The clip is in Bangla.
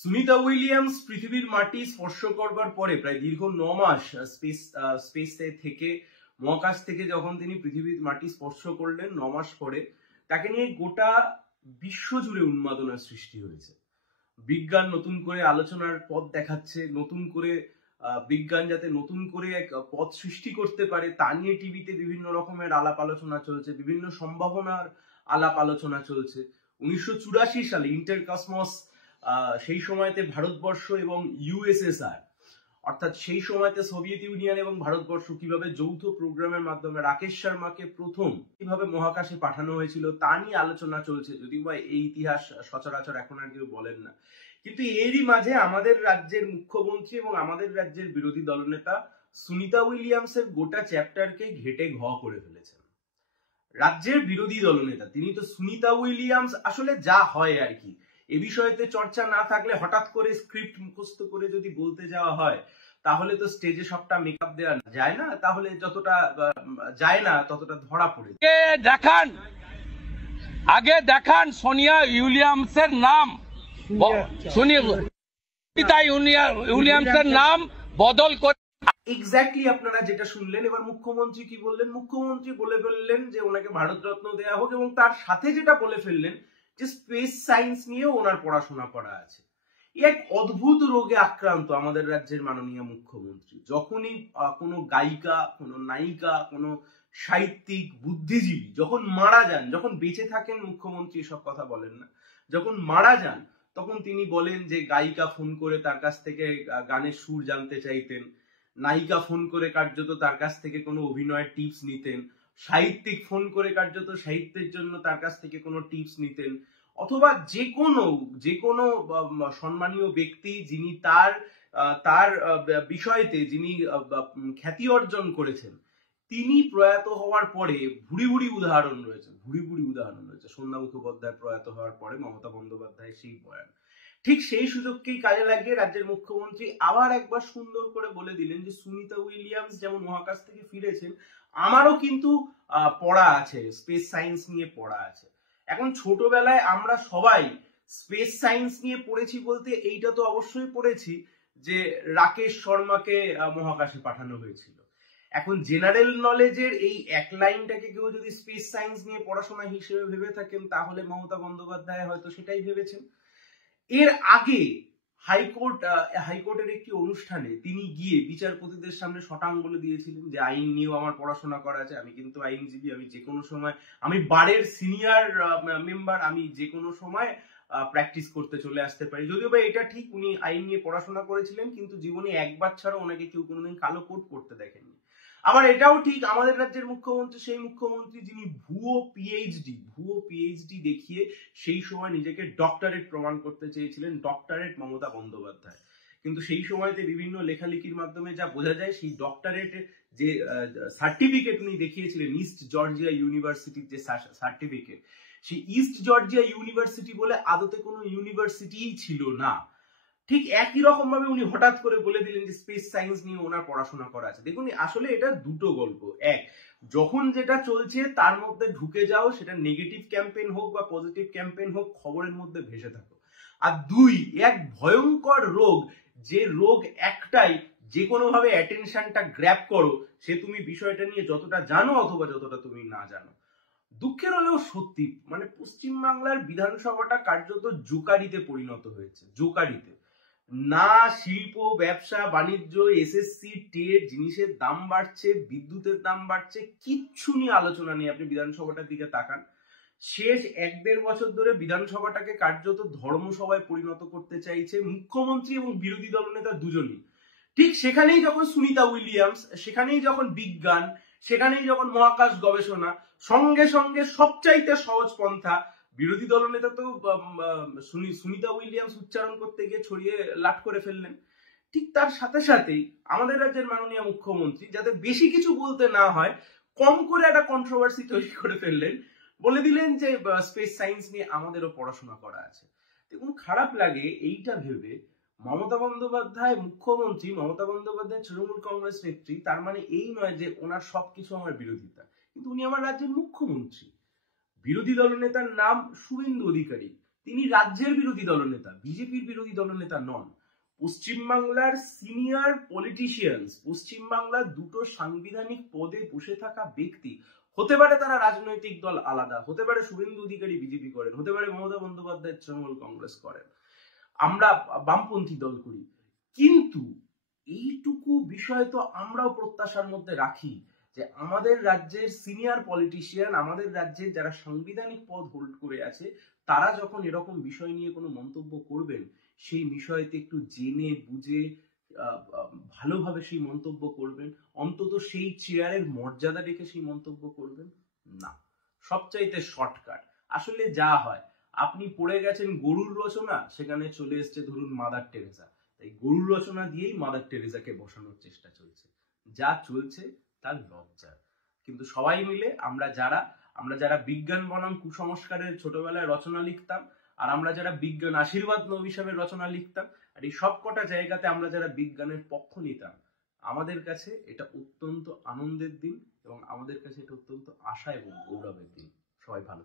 সুনিতা উইলিয়ামস পৃথিবীর মাটি স্পর্শ করবার পরে প্রায় দীর্ঘ 9 মাস স্পেসে থেকে মহাকাশ থেকে যখন তিনি পৃথিবীর মাটি স্পর্শ করলেন 9 মাস পরে, তাকে নিয়ে গোটা বিশ্ব জুড়ে উন্মাদনার সৃষ্টি হয়েছে। বিজ্ঞান নতুন করে আলোচনার পথ দেখাচ্ছে, নতুন করে বিজ্ঞান যাতে নতুন করে এক পথ সৃষ্টি করতে পারে তা নিয়ে টিভিতে বিভিন্ন রকমের আলাপ আলোচনা চলছে, বিভিন্ন সম্ভাবনার আলাপ আলোচনা চলছে। 1984 সালে ইন্টারকসমস, সেই সময়তে ভারতবর্ষ এবং ইউএসএসআর অর্থাৎ সেই সময়তে সোভিয়েত ইউনিয়ন এবং ভারতবর্ষ কিভাবে যৌথ প্রোগ্রামের মাধ্যমে রাকেশ শর্মাকে প্রথম কিভাবে মহাকাশে পাঠানো হয়েছিল তা নিয়ে আলোচনা চলছে। যদিও বা এই ইতিহাস সচরাচর এখন আর কেউ বলেন না, কিন্তু এরই মাঝে আমাদের রাজ্যের মুখ্যমন্ত্রী এবং আমাদের রাজ্যের বিরোধী দলনেতা সুনিতা উইলিয়ামসের গোটা চ্যাপ্টারকে ঘেটে ঘ করে ফেলেছেন। রাজ্যের বিরোধী দলনেতা তিনি তো সুনিতা উইলিয়ামস আসলে যা হয় আর কি, এ বিষয়তে চর্চা না থাকলে হঠাৎ করে স্ক্রিপ্ট মুখস্থ করে যদি বলতে যাওয়া হয় তাহলে তো স্টেজে সবটা মেকআপ দেওয়া যায় না, তাহলে যতটা যায় না ততটা ধরা পড়ে। আগে দেখান সোনিয়া উইলিয়ামসের নাম, সুনিতা উইলিয়ামসের নাম বদল করে এক্স্যাক্টলি আপনারা যেটা শুনলেন। এবার মুখ্যমন্ত্রী কি বললেন? মুখ্যমন্ত্রী বলে ফেললেন যে ওনাকে ভারতরত্ন দেয়া হোক, এবং তার সাথে যেটা বলে ফেললেন যে স্পেস সায়েন্স নিয়েও ওনার পড়াশোনা করা আছে। এক অদ্ভুত রোগে আক্রান্ত আমাদের রাজ্যের মাননীয় মুখ্যমন্ত্রী। যখনই কোনো গায়িকা, কোনো নায়িকা, কোনো সাহিত্যিক, বুদ্ধিজীবী যখন মারা যান, যখন বেঁচে থাকেন মুখ্যমন্ত্রী এসব কথা বলেন না, যখন মারা যান তখন তিনি বলেন যে গায়িকা ফোন করে তার কাছ থেকে গানের সুর জানতে চাইতেন, নায়িকা ফোন করে কার্যত তার কাছ থেকে কোনো অভিনয়ের টিপস নিতেন, সাহিত্যিক ফোন করে কার্যত সাহিত্যের জন্য তার কাছ থেকে কোনো টিপস নিতেন, অথবা যে কোনো সম্মানীয় ব্যক্তি যিনি তার বিষয়তে যিনি খ্যাতি অর্জন করেছেন, তিনি প্রয়াত হওয়ার পরে ভুরি ভুরি উদাহরণ রয়েছে। সন্ধ্যা মুখোপাধ্যায় প্রয়াত হওয়ার পরে মমতা বন্দ্যোপাধ্যায় সেই বয়ান, ঠিক সেই সুযোগকেই কাজে লাগিয়ে রাজ্যের মুখ্যমন্ত্রী আবার একবার সুন্দর করে বলে দিলেন যে সুনিতা উইলিয়ামস যেমন মহাকাশ থেকে ফিরেছেন, আমারও কিন্তু পড়া আছে, স্পেস সায়েন্স নিয়ে পড়া আছে। এখন ছোটবেলায় আমরা সবাই স্পেস সায়েন্স নিয়ে পড়েছি বলতে এইটা তো অবশ্যই পড়েছি যে রাকেশ শর্মাকে মহাকাশে পাঠানো হয়েছিল। এখন জেনারেল নলেজের এই এক লাইনটাকে কেউ যদি স্পেস সায়েন্স নিয়ে পড়াশোনা হিসেবে ভেবে থাকেন তাহলে মমতা বন্দ্যোপাধ্যায় হয়তো সেটাই ভেবেছেন। এর আগে হাইকোর্টের একটি অনুষ্ঠানে তিনি গিয়ে বিচারপতিদের সামনে শটাং বলে দিয়েছিলেন যে আইন নিয়েও আমার পড়াশোনা করা আছে, আমি কিন্তু আইনজীবী, আমি যে কোনো সময়, আমি বারের সিনিয়র মেম্বার, আমি যে কোনো সময় প্র্যাকটিস করতে চলে আসতে পারি। যদিও বা এটা ঠিক, উনি আইন নিয়ে পড়াশোনা করেছিলেন, কিন্তু জীবনে একবার ছাড়া ওনাকে কেউ কোনোদিন কালো কোট পড়তে দেখেননি। আবার এটাও ঠিক, আমাদের রাজ্যের মুখ্যমন্ত্রী সেই মুখ্যমন্ত্রী যিনি ভুয়ো পিএইচডি দেখিয়ে সেই সময় নিজেকে ডক্টরেট প্রমাণ করতে চেয়েছিলেন, ডক্টরেট মমতা বন্দ্যোপাধ্যায়। কিন্তু সেই সময়তে বিভিন্ন লেখালেখির মাধ্যমে যা বোঝা যায়, সেই ডক্টরেট যে সার্টিফিকেট উনি দেখিয়েছিলেন, ইস্ট জর্জিয়া ইউনিভার্সিটির যে সার্টিফিকেট, সেই ইস্ট জর্জিয়া ইউনিভার্সিটি বলে আদতে কোনো ইউনিভার্সিটিই ছিল না। ঠিক একই রকম ভাবে উনি হঠাৎ করে বলে দিলেন যে স্পেস সায়েন্স নিয়ে ওনার পড়াশোনা করা আছে। দেখুন, আসলে এটা দুটো গল্প। এক, যখন যেটা চলছে তার মধ্যে ঢুকে যাও, সেটা নেগেটিভ ক্যাম্পেইন হোক বা পজিটিভ ক্যাম্পেইন হোক, খবরের মধ্যে ভেসে থাকো। আর দুই, এক ভয়ঙ্কর রোগ, যে রোগ একটাই, যে কোনো ভাবে অ্যাটেনশনটা গ্র্যাব করো, সে তুমি বিষয়টা নিয়ে যতটা জানো অথবা যতটা তুমি না জানো। দুঃখের হলেও সত্যি, মানে পশ্চিমবাংলার বিধানসভাটা কার্যত জোকারিতে পরিণত হয়েছে। জোকারিতে না শিল্প, ব্যবসা, বাণিজ্য, এসএসসি, টেট, জিনিসের দাম বাড়ছে, বিদ্যুতের দাম বাড়ছে, কিচ্ছু নিয়ে আলোচনা নেই। আপনি বিধানসভাটার দিকে তাকান, শেষ 1-1.5 বছর ধরে বিধানসভাটাকে কার্যত ধর্মসভায় পরিণত করতে চাইছে মুখ্যমন্ত্রী এবং বিরোধী দলনেতা দুজনই। ঠিক সেখানেই যখন সুনিতা উইলিয়ামস, সেখানেই যখন বিজ্ঞান, সেখানেই যখন মহাকাশ গবেষণা, সঙ্গে সঙ্গে সবচাইতে সহজ পন্থা, বিরোধী দলনেতা তো সুনিতা উইলিয়ামস উচ্চারণ করতে গিয়ে ছড়িয়ে লাট করে ফেললেন। ঠিক তার সাথে সাথেই আমাদের রাজ্যের মাননীয় মুখ্যমন্ত্রী, যাতে বেশি কিছু বলতে না হয়, কম করে একটা কন্ট্রোভার্সি তৈরি করে ফেললেন, বলে দিলেন যে স্পেস সায়েন্স নিয়ে আমাদেরও পড়াশোনা করা আছে। দেখুন, খারাপ লাগে এইটা ভেবে, মমতা বন্দ্যোপাধ্যায় মুখ্যমন্ত্রী, মমতা বন্দ্যোপাধ্যায় তৃণমূল কংগ্রেস নেত্রী, তার মানে এই নয় যে ওনার সবকিছু আমার বিরোধিতা, কিন্তু উনি আমার রাজ্যের মুখ্যমন্ত্রী। বিরোধী দলনেতার নাম শুভেন্দু অধিকারী, তিনি রাজ্যের বিরোধী দলনেতা, বিজেপির বিরোধী দলনেতা নন। পশ্চিমবাংলার সিনিয়র পলিটিশিয়ানস, পশ্চিমবাংলার দুটো সাংবিধানিক পদে বসে থাকা ব্যক্তি, হতে পারে তারা রাজনৈতিক দল আলাদা, হতে পারে শুভেন্দু অধিকারী বিজেপি করেন, হতে পারে মমতা বন্দ্যোপাধ্যায় তৃণমূল কংগ্রেস করেন, আমরা বামপন্থী দল করি, কিন্তু এইটুকু বিষয় তো আমরাও প্রত্যাশার মধ্যে রাখি যে আমাদের রাজ্যের সিনিয়র পলিটিশিয়ান, আমাদের রাজ্যের যারা সাংবিধানিক পদ হোল্ড করে আছে, তারা যখন এরকম বিষয় নিয়ে কোনো মন্তব্য করবেন, সেই বিষয়তে একটু জেনে বুঝে ভালোভাবে সেই মন্তব্য করবেন, অন্তত সেই চেয়ারের মর্যাদা রেখে সেই মন্তব্য করবেন না। সবচাইতে শর্টকাট আসলে যা হয়, আপনি পড়ে গেছেন গরুর রচনা, সেখানে চলে এসছে ধরুন মাদার টেরেসা, তাই গরুর রচনা দিয়েই মাদার টেরেসাকে বসানোর চেষ্টা চলছে। যা চলছে তার লজ্জা। কিন্তু সবাই মিলে আমরা যারা বিজ্ঞান বনাম কুসংস্কারের ছোটবেলায় রচনা লিখতাম, আর আমরা যারা বিজ্ঞান আশীর্বাদ অভিশাপের রচনা লিখতাম, আর এই সব কটা জায়গাতে আমরা যারা বিজ্ঞানের পক্ষ নিতাম, আমাদের কাছে এটা অত্যন্ত আনন্দের দিন এবং আমাদের কাছে এটা অত্যন্ত আশা এবং গৌরবের দিন। সবাই ভালো।